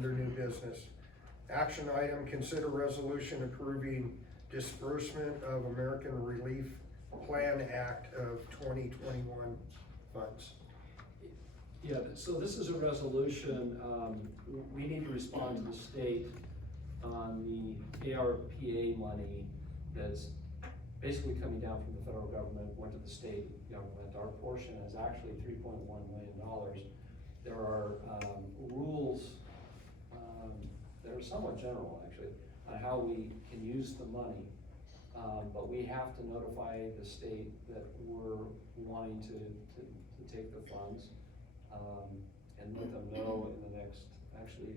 under new business. Action item, consider resolution approving disbursement of American Relief Plan Act of 2021 funds. Yeah, so this is a resolution, we need to respond to the state on the ARPA money that's basically coming down from the federal government, went to the state government. Our portion is actually $3.1 million. There are rules that are somewhat general, actually, on how we can use the money. But we have to notify the state that we're wanting to take the funds, and let them know in the next, actually,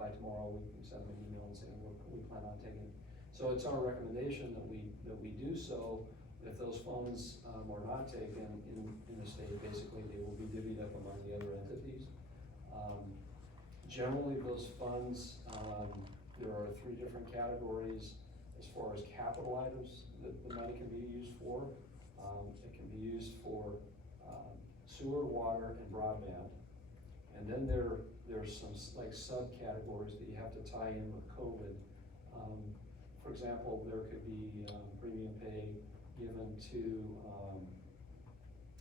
by tomorrow, we can send them an email and say we plan on taking. So it's our recommendation that we do so. If those funds are not taken in the state, basically they will be divvied up among the other entities. Generally, those funds, there are 3 different categories as far as capital items that the money can be used for. It can be used for sewer, water, and broadband. And then there's some like subcategories that you have to tie in with COVID. For example, there could be premium pay given to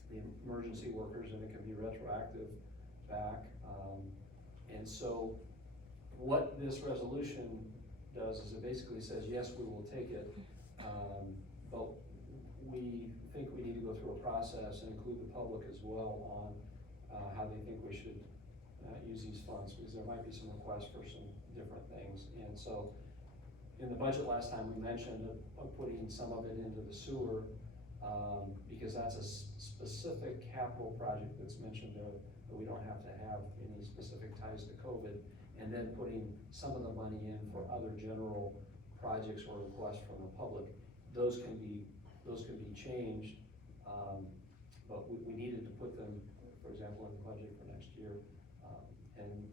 the emergency workers, and it can be retroactive back. And so what this resolution does is it basically says, yes, we will take it, but we think we need to go through a process and include the public as well on how they think we should use these funds, because there might be some requests for some different things. And so in the budget last time, we mentioned of putting some of it into the sewer, because that's a specific capital project that's mentioned there that we don't have to have any specific ties to COVID, and then putting some of the money in for other general projects or requests from the public. Those can be changed, but we needed to put them, for example, in the budget for next year. And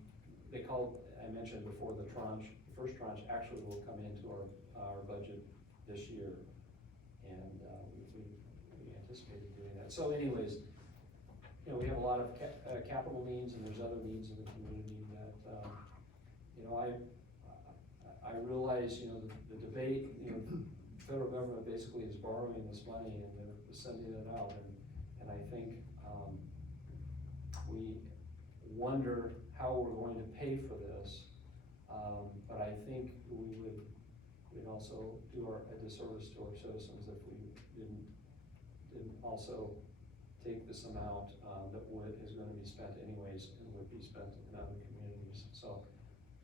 they called, I mentioned before, the tranche, the first tranche actually will come into our budget this year, and we anticipated doing that. So anyways, we have a lot of capital needs, and there's other needs in the community that, I realize, the debate, the federal government basically is borrowing this money and they're sending it out, and I think we wonder how we're going to pay for this, but I think we'd also do a disservice to our citizens if we didn't also take this amount that is going to be spent anyways and would be spent in other communities. So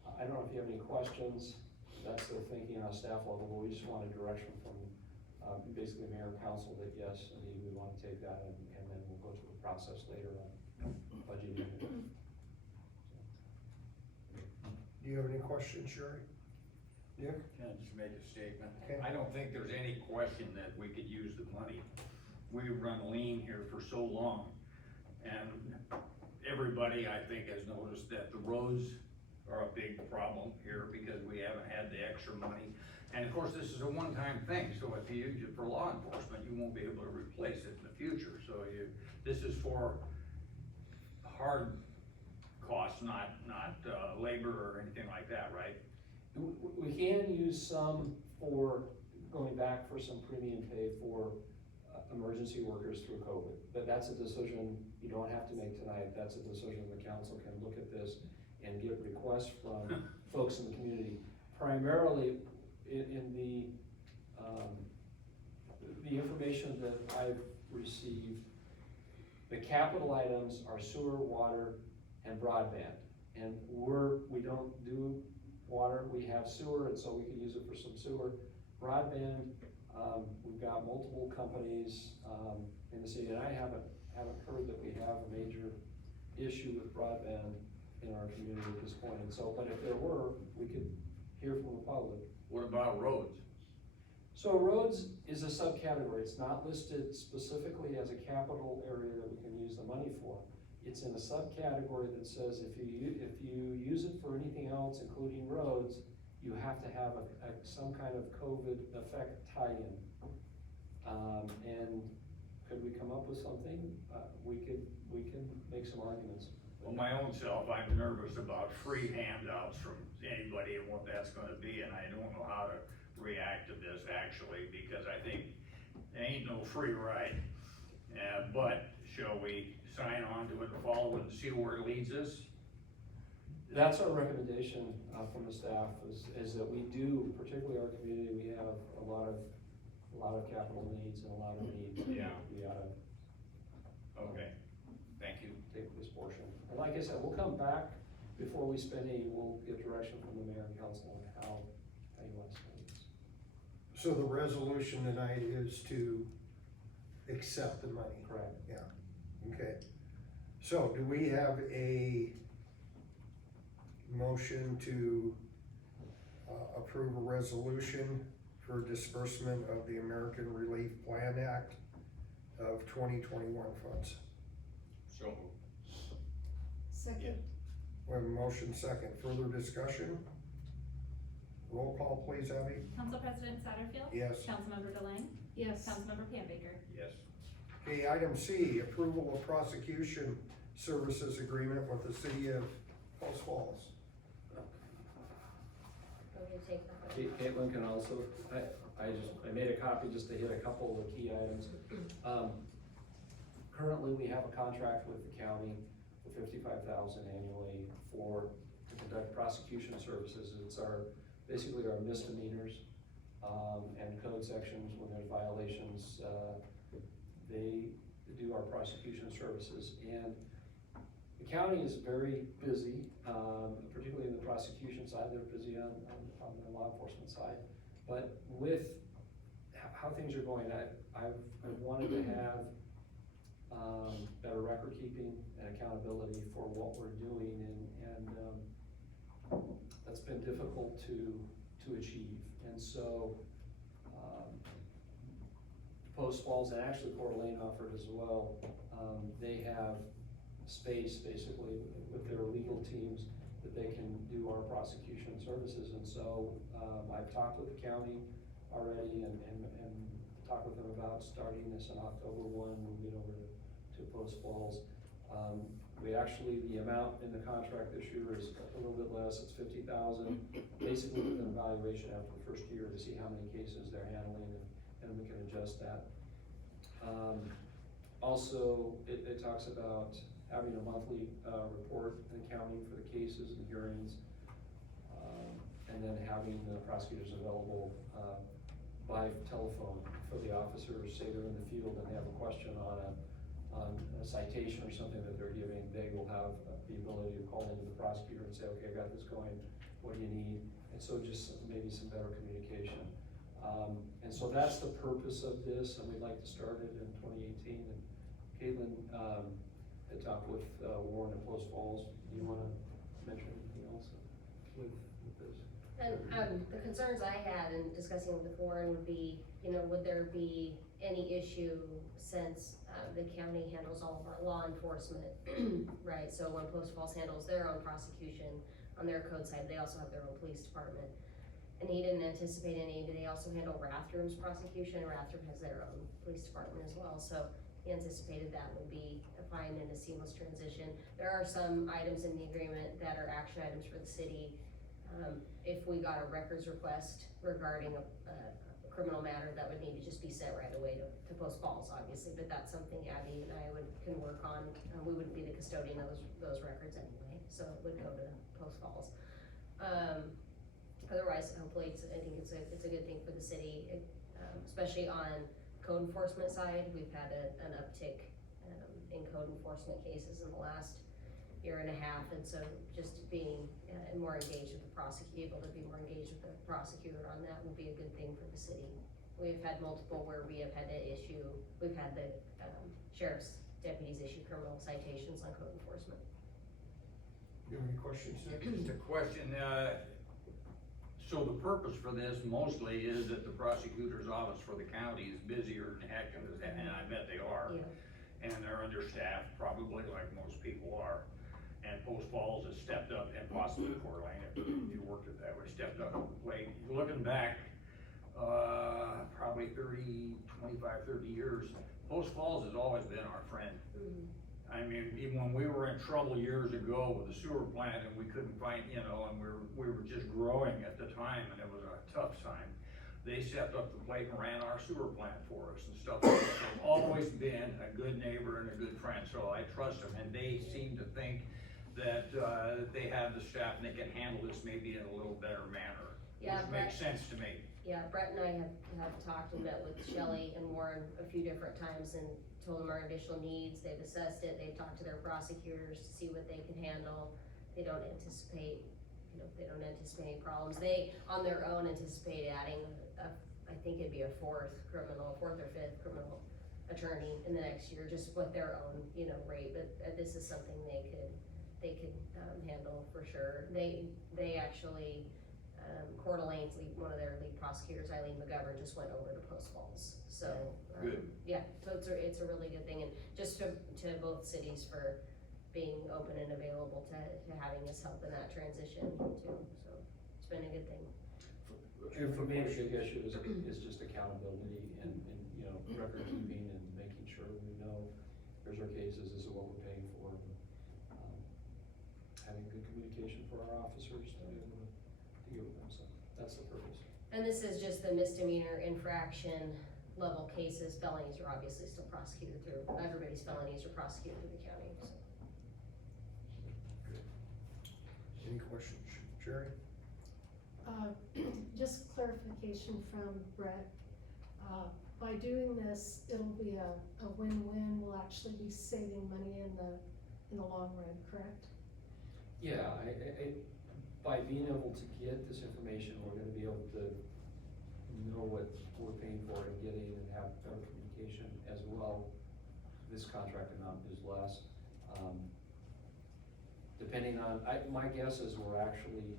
I don't know if you have any questions. That's the thinking on a staff level, but we just want a direction from basically mayor and council that yes, indeed, we want to take that, and then we'll go through the process later on budgeting. Do you have any questions, Sherry? Nick? Can I just make a statement? Okay. I don't think there's any question that we could use the money. We run lean here for so long, and everybody, I think, has noticed that the roads are a big problem here because we haven't had the extra money. And of course, this is a one-time thing, so if you use it for law enforcement, you won't be able to replace it in the future. So this is for hard costs, not labor or anything like that, right? We can use some for going back for some premium pay for emergency workers through COVID, but that's a decision you don't have to make tonight. That's a decision the council can look at this and get requests from folks in the community. Primarily in the information that I've received, the capital items are sewer, water, and broadband. And we don't do water, we have sewer, and so we can use it for some sewer. Broadband, we've got multiple companies in the city, and I haven't heard that we have a major issue with broadband in our community at this point. And so, but if there were, we could hear from the public. What about roads? So roads is a subcategory. It's not listed specifically as a capital area that we can use the money for. It's in a subcategory that says if you use it for anything else, including roads, you have to have some kind of COVID effect tie-in. And could we come up with something? We can make some arguments Well, my own self, I'm nervous about free handouts from anybody and what that's gonna be, and I don't know how to react to this actually, because I think there ain't no free ride. But shall we sign on to it and follow it and see where it leads us? That's our recommendation, from the staff, is that we do, particularly our community, we have a lot of capital needs and a lot of needs. Yeah. We ought to Okay, thank you. take this portion. And like I said, we'll come back before we spend any, we'll get direction from the mayor and council on how you want to spend this. So the resolution tonight is to accept the money? Correct. Yeah, okay. So do we have a motion to approve a resolution for disbursement of the American Relief Plan Act of 2021 funds? So, Second. We have a motion second. Further discussion? Roll call please, Abby. Council President Satterfield? Yes. Councilmember Delang? Yes. Councilmember Pambaker? yes. Okay, item C, approval of prosecution services agreement with the city of Post Falls. Want me to take that? Caitlin can also, I made a copy just to hit a couple of the key items. Currently, we have a contract with the county for $55,000 annually to conduct prosecution services. It's basically our misdemeanors, and code sections when there's violations, they do our prosecution services. And the county is very busy, particularly in the prosecution side. They're busy on the law enforcement side. But with how things are going, I've wanted to have better record keeping and accountability for what we're doing, and that's been difficult to achieve. And so Post Falls, and actually Coeur d'Alene offered as well, they have space basically with their legal teams that they can do our prosecution services. And so I've talked with the county already and talked with them about starting this in October 1, moving over to Post Falls. The amount in the contract this year is a little bit less, it's $50,000, basically with an evaluation after the first year to see how many cases they're handling, and we can adjust that. Also, it talks about having a monthly report and accounting for the cases and hearings, and then having the prosecutors available by telephone for the officers. Say they're in the field and they have a question on a citation or something that they're giving, they will have the ability to call into the prosecutor and say, okay, I got this going, what do you need? And so just maybe some better communication. And so that's the purpose of this, and we'd like to start it in 2018. And Caitlin had talked with Warren at Post Falls. Do you want to mention anything else with this? And the concerns I had in discussing with Warren would be, would there be any issue since the county handles all of our law enforcement, right? So when Post Falls handles their own prosecution on their code side, they also have their own police department. And he didn't anticipate any, but they also handle Rathroom's prosecution, and Rathroom has their own police department as well. So he anticipated that would be a fine and a seamless transition. There are some items in the agreement that are action items for the city. If we got a records request regarding a criminal matter, that would need to just be sent right away to Post Falls, obviously, but that's something Abby and I can work on. We wouldn't be the custodian of those records anyway, so it would go to Post Falls. Otherwise, hopefully, I think it's a good thing for the city, especially on code enforcement side. We've had an uptick in code enforcement cases in the last year and a half, and so just being more engaged with the prosecutor, able to be more engaged with the prosecutor on that will be a good thing for the city. We've had multiple where we have had to we've had the sheriff's deputies issue criminal citations on code enforcement. Do you have any questions, Nick? Just a question, so the purpose for this mostly is that the prosecutor's office for the county is busier than heck, and I bet they are. Yeah. And they're understaffed, probably like most people are. And Post Falls has stepped up, and possibly Coeur d'Alene, if you worked it that way, stepped up to the plate. Looking back, probably 25, 30 years, Post Falls has always been our friend. Mm-hmm. I mean, even when we were in trouble years ago with the sewer plant and we couldn't find, and we were just growing at the time and it was a tough time. They stepped up the plate and ran our sewer plant for us and stuff. They've always been a good neighbor and a good friend, so I trust them, and they seem to think that, they have the staff and they can handle this maybe in a little better manner. Yeah, Which makes sense to me. Yeah, Brett and I have talked and met with Shelley and Warren a few different times and told them our additional needs. They've assessed it, they've talked to their prosecutors to see what they can handle. They don't anticipate, they don't anticipate any problems. They, on their own, anticipate adding I think it'd be a fourth or fifth criminal attorney in the next year, just with their own, rate, but this is something they could handle for sure. They actually, Coeur d'Alene's one of their lead prosecutors, Eileen McGovern, just went over to Post Falls, so. Good. Yeah, so it's a really good thing, and just to both cities for being open and available to having us help in that transition too, so it's been a good thing. For me, a big issue is just accountability and, record keeping and making sure we know, here's our cases, this is what we're paying for. Having good communication for our officers to be able to deal with them, so that's the purpose. And this is just the misdemeanor infraction level cases. Felonies are obviously still prosecuted through, everybody's felonies are prosecuted through the county, so. Any questions, Sherry? Just clarification from Brett. By doing this, it'll be a win-win. We'll actually be saving money in the long run, correct? Yeah, by being able to get this information, we're gonna be able to know what we're paying for and getting and have better communication as well. This contract amount is less. Depending on, my guess is we're actually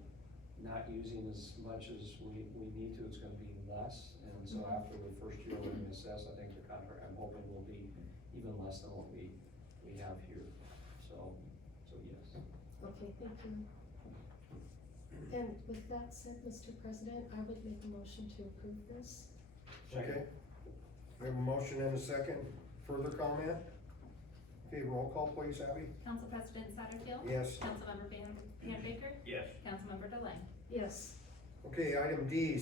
not using as much as we need to, it's gonna be less. And so after the first year we're gonna assess, I think the contract, I'm hoping will be even less than what we have here. So yes. Okay, thank you. And with that said, Mr. President, I would make a motion to approve this. Okay. We have a motion and a second. Further comment? Okay, roll call please, Abby. Council President Satterfield. Yes. Councilmember Van Baker. Yes. Councilmember Deleng. Yes. Okay, item D,